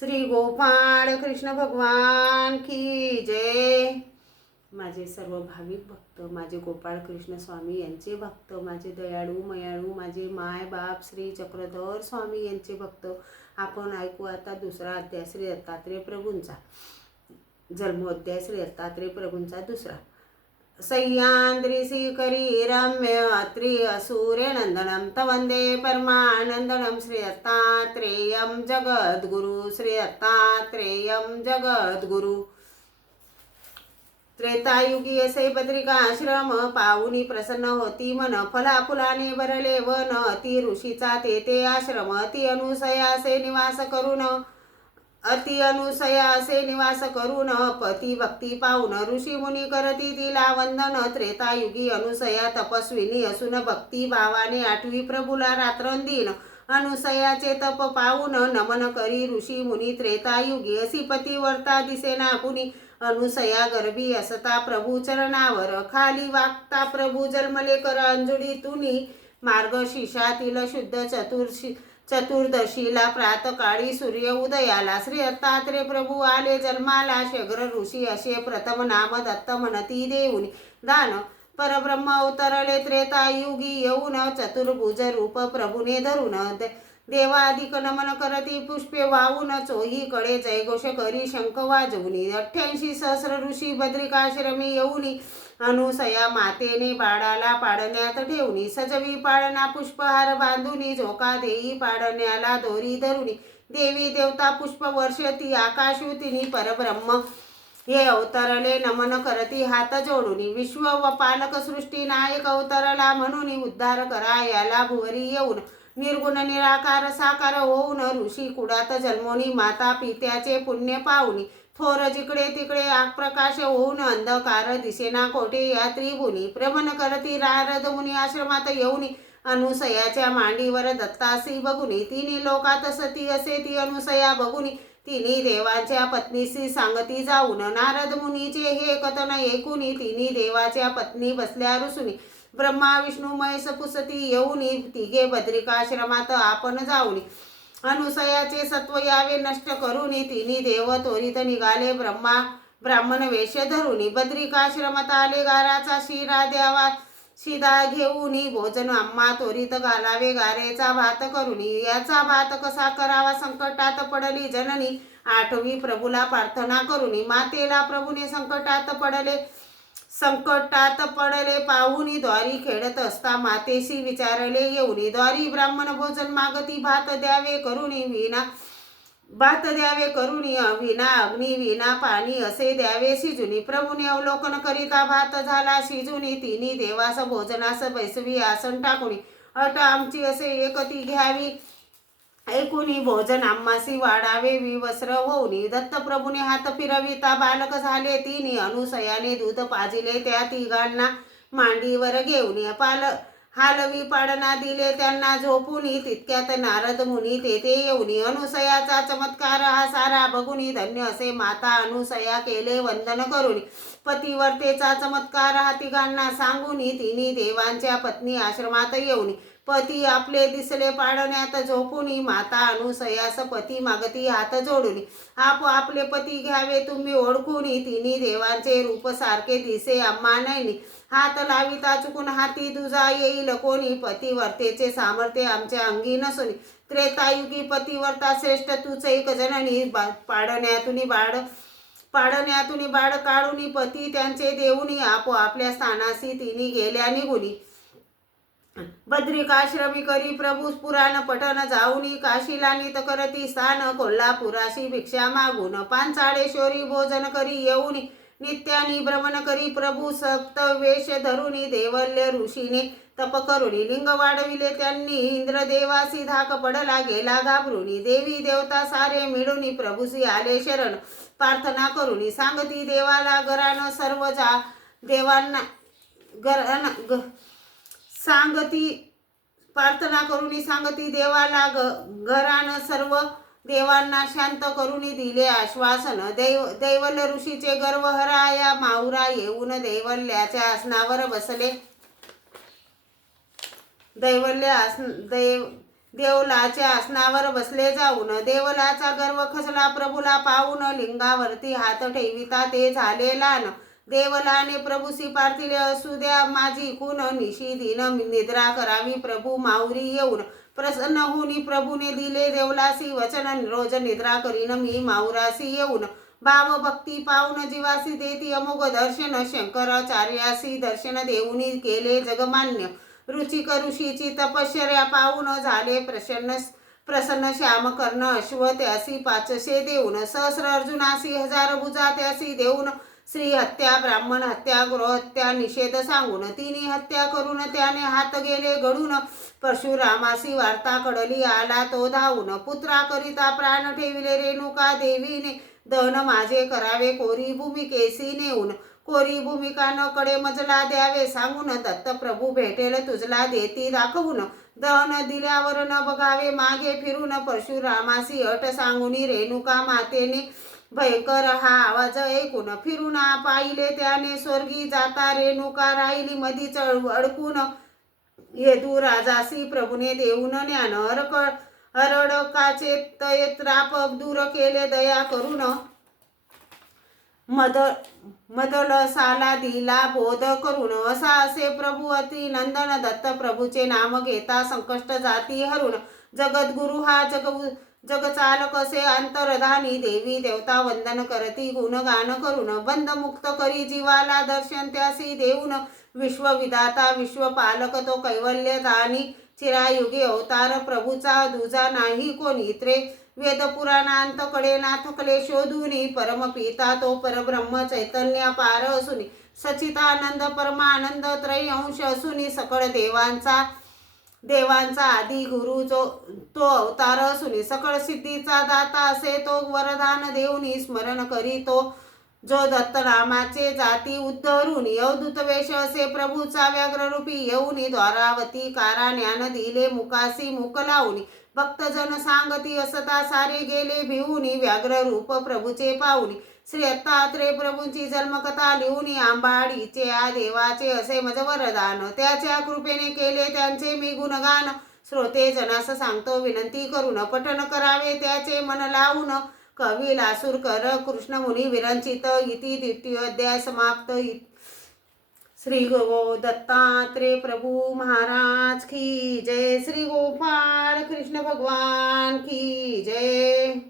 श्री गोपाळ कृष्ण भगवान की जय। माझे सर्व भाविक भक्त, माझे गोपाळ कृष्ण स्वामी यांचे भक्त, माझे दयाळू मयाळू माझे माय बाप श्री चक्रधर स्वामी यांचे भक्त, आपण ऐकू आता दुसरा अध्याय श्री दत्तात्रेय प्रभूंचा, जन्मोध्याय श्री दत्तात्रेय प्रभूंचा दुसरा। सह्याद्री करी रम्य अत्रि सूर्यनंदनम तवंदे परमानंदनम श्री दत्तात्रेयम जगद्गुरु, श्री दत्तात्रेयम जगद्गुरु। त्रेतायुगी असे बद्रिकाश्रम पाहुनी प्रसन्न होती मन, फुलाने भरले वन अति ऋषीचा तेथे आश्रम, अति अनुसयासे निवास करून पती भक्ती पाहून ऋषी मुनी करती तिला वंदन। त्रेतायुगी अनुसया तपस्विनी असून भक्ती भावाने आठवी प्रभूला रात्रंदिन, अनुसयाचे तप पाहून नमन करी ऋषी मुनी। त्रेतायुगी असी पतिवर्ता दिसेना कुणी, अनुसया गर्भी असता प्रभू चरणावर, खाली वागता प्रभू जन्मले कर अंजुडीतुनी। मार्गशीर्षातील शुद्ध चतुर्दशीला प्रातकाळी सूर्य उदयाला, श्री दत्तात्रेय प्रभू आले जन्माला। शग्र ऋषी असे प्रथम नाम दत्त म्हणती देऊनी, दान परब्रह्म अवतरले त्रेतायुगी येऊन, चतुर्भुज रूप प्रभूने धरून देवाधिक नमन करती पुष्पे वाहून, चोहीकडे जयघोष करी शंख वाजवूनी। 88 सहस्र ऋषी बद्रिकाश्रमी येऊनी, अनुसया मातेने बाळाला पाळण्यात ठेवणी, सजवी पाळणा पुष्पहार बांधुनी, झोका देई पाळण्याला दोरी धरुनी। देवी देवता पुष्प वर्षती आकाशुतिनी, परब्रह्म हे अवतरले नमन करती हात जोडुनी। विश्व व पालक सृष्टी नायक अवतरला म्हणून, उद्धार करा याला भुवरी येऊन। निर्गुण निराकार साकार होऊन, ऋषी कुळात जन्मोनी माता पित्याचे पुण्य पाहुनी। थोर जिकडे तिकडे आप्रकाश होऊन, अंधकार दिसेना कोठे या त्रिभुनी। प्रभन करती नारद मुनी आश्रमात येऊनी, अनुसयाच्या मांडीवर दत्तासी बघुनी। तिन्ही लोकात सती असे ती अनुसया बघुनी, तिन्ही देवांच्या पत्नीशी सांगती जाऊन। नारद मुनीचे हे कथन ऐकुनी, तिन्ही देवाच्या पत्नी बसल्या रुसुनी। ब्रह्मा विष्णू महेश पुसती येऊनी, तिघे बद्रिकाश्रमात आपण जाऊनी। अनुसयाचे सत्व यावे नष्ट करूनी, तिन्ही देव त्वरित निघाले ब्राह्मण वेश धरुनी। बद्रिकाश्रमात आले गाराचा शिरा द्यावा शिदा घेऊनी, भोजन आम्हा त्वरित घालावे गारेचा भात करुनी। याचा भात कसा करावा संकटात पडली जननी, आठवी प्रभूला प्रार्थना करुनी। मातेला प्रभूने संकटात पडले पाहुनी, द्वारी खेळत असता मातेशी विचारले येऊनी। द्वारी ब्राह्मण भोजन मागती भात द्यावे करुनी, विना अग्नी विना पाणी असे द्यावे शिजुनी। प्रभूने अवलोकन करिता भात झाला शिजुनी, तिन्ही देवास भोजनास बैसवी आसन टाकुनी। अट आमची असे एकती घ्यावी ऐकुनी, भोजन आम्हासी वाढावे विवस्त्र होऊनी। दत्त प्रभूने हात फिरविता बालक झाले तिन्ही, अनुसयाने दूध पाजिले त्या तिघांना मांडीवर घेऊनी। हालवी पाडणा दिले त्यांना झोपुनी, तितक्यात नारद मुनी तेथे येऊनी। अनुसयाचा चमत्कार हा सारा बघुनी, धन्य असे माता अनुसया केले वंदन करुनी। पतिवर्तेचा चमत्कार हा तिघांना सांगुनी, तिन्ही देवांच्या पत्नी आश्रमात येऊनी। पती आपले दिसले पाळण्यात झोपुनी, माता अनुसयास पती मागती हात जोडुनी। आपले पती घ्यावे तुम्ही ओळखुनी, तिन्ही देवांचे रूप सारखे दिसे आम्हा नयनी। हात लाविता चुकून हाती दुजा येईल कोणी, पतिवर्तेचे सामर्थ्य आमच्या अंगी नसुनी। त्रेतायुगी पतिवर्ता श्रेष्ठ तूच एक जननी, पाडण्यातुनी बाळ काढुनी पती त्यांचे देऊनी। आपल्या स्थानासी तिन्ही गेल्या निघुनी। बद्रिकाश्रमी करी प्रभू पुराण पठन जाऊनी, काशीला नित करती स्थान कोल्हापुराशी भिक्षा मागून। पांचाळेश्वरी भोजन करी येऊनी, नित्यानी भ्रमण करी प्रभू सप्तवेश धरुनी। देवल्य ऋषीने तप करुनी, लिंग वाढविले त्यांनी इंद्रदेवासी धाक पडला गेला घाबरुनी। देवी देवता सारे मिळुनी प्रभूसी आले शरण, प्रार्थना करुनी सांगती देवाला घरान सर्व देवांना प्रार्थना करुनी सांगती देवाला घरान सर्व देवांना शांत करुनी दिले आश्वासन। दैवल्य ऋषीचे गर्व हराया माहुरा येऊन, दैवल्याच्या आसनावर बसले। देवलाच्या आसनावर बसले जाऊन देवलाचा गर्व खचला प्रभूला पाहून लिंगावरती हात ठेविता ते झाले लान देवलाने प्रभूसी पार्थिले असू द्या माझी खून निशी दिन निद्रा करावी प्रभू माऊरी येऊन प्रसन्न होऊनी प्रभूने दिले देवलासी वचन रोज निद्रा करीन मी माऊरासी येऊन भाव भक्ती पाहून जीवासी देती अमोघ दर्शन शंकराचार्यासी दर्शन देऊनी केले जगमान्य रुचिक ऋषीची तपश्चर्या पाहून झाले प्रसन्न श्याम कर्ण अश्व त्यासी 500 देऊन सहस्र अर्जुनासी 1000 भुजा त्यासी देऊन श्री हत्या ब्राह्मण हत्या गृहत्या निषेध सांगून तिन्ही हत्या करून त्याने हात गेले घडून परशुरामासी वार्ता कळली आला तो धावून पुत्राकरिता प्राण ठेविले रेणुका देवीने दहन माझे करावे कोरी भूमिकेसी नेऊन कोरी भूमिका न कडे मजला द्यावे सांगून दत्त प्रभू भेटेल तुझला देती दाखवून दहन दिल्यावर न बघावे मागे फिरून परशुरामासी अट सांगुनी रेणुका मातेने भयंकर हा आवाज ऐकून फिरून पाहिले त्याने स्वर्गी जाता रेणुका राहिली मधीच अडकून येदू राजासी प्रभूने देऊन ज्ञान अरडकाचे त्राप दूर केले दया करून मदल साला दिला बोध करून असा असे प्रभू अति नंदन दत्त प्रभूचे नाम घेता संकष्ट जाती हरून जगद्गुरु हा जगचालक असे अंतरधानी देवी देवता वंदन करती गुणगान करून बंद मुक्त करी जीवाला दर्शन त्यासी देऊन विश्वविधाता विश्वपालक तो कैवल्य दानी चिरायुगी अवतार प्रभूचा दुजा नाही कोणी त्रे वेद पुराणांत कडे ना थकले शोधुनी परमपिता तो परब्रह्म चैतन्य पार असुनी सचितानंद परमानंद त्रयंश असुनी सकळ देवांचा आदी गुरु तो अवतार असुनी सकळ सिद्धीचा दाता असे तो वरदान देऊनी स्मरण करी तो जो दत्त नामाचे जाती उद्धरुनी अवधूत वेश असे प्रभूचा व्याघ्ररूपी येऊनी द्वारावती कारा ज्ञान दिले मुकासी मुक लावूनी भक्तजन सांगती असता सारे गेले भिवूनी व्याघ्र रूप प्रभूचे पाहुनी श्री दत्तात्रेय प्रभूंची जन्मकथा लिहूनी आंबाडीचे या देवाचे असे मज वरदान त्याच्या कृपेने केले त्यांचे मी गुणगान श्रोते जनास सांगतो विनंती करून पठन करावे त्याचे मन लावून कवी लासूरकर कृष्णमुनी विरंचित इति द्वितीय अध्याय समाप्त। श्री गो दत्तात्रेय प्रभु महाराज की जय। श्री गोपाल कृष्ण भगवान की जय।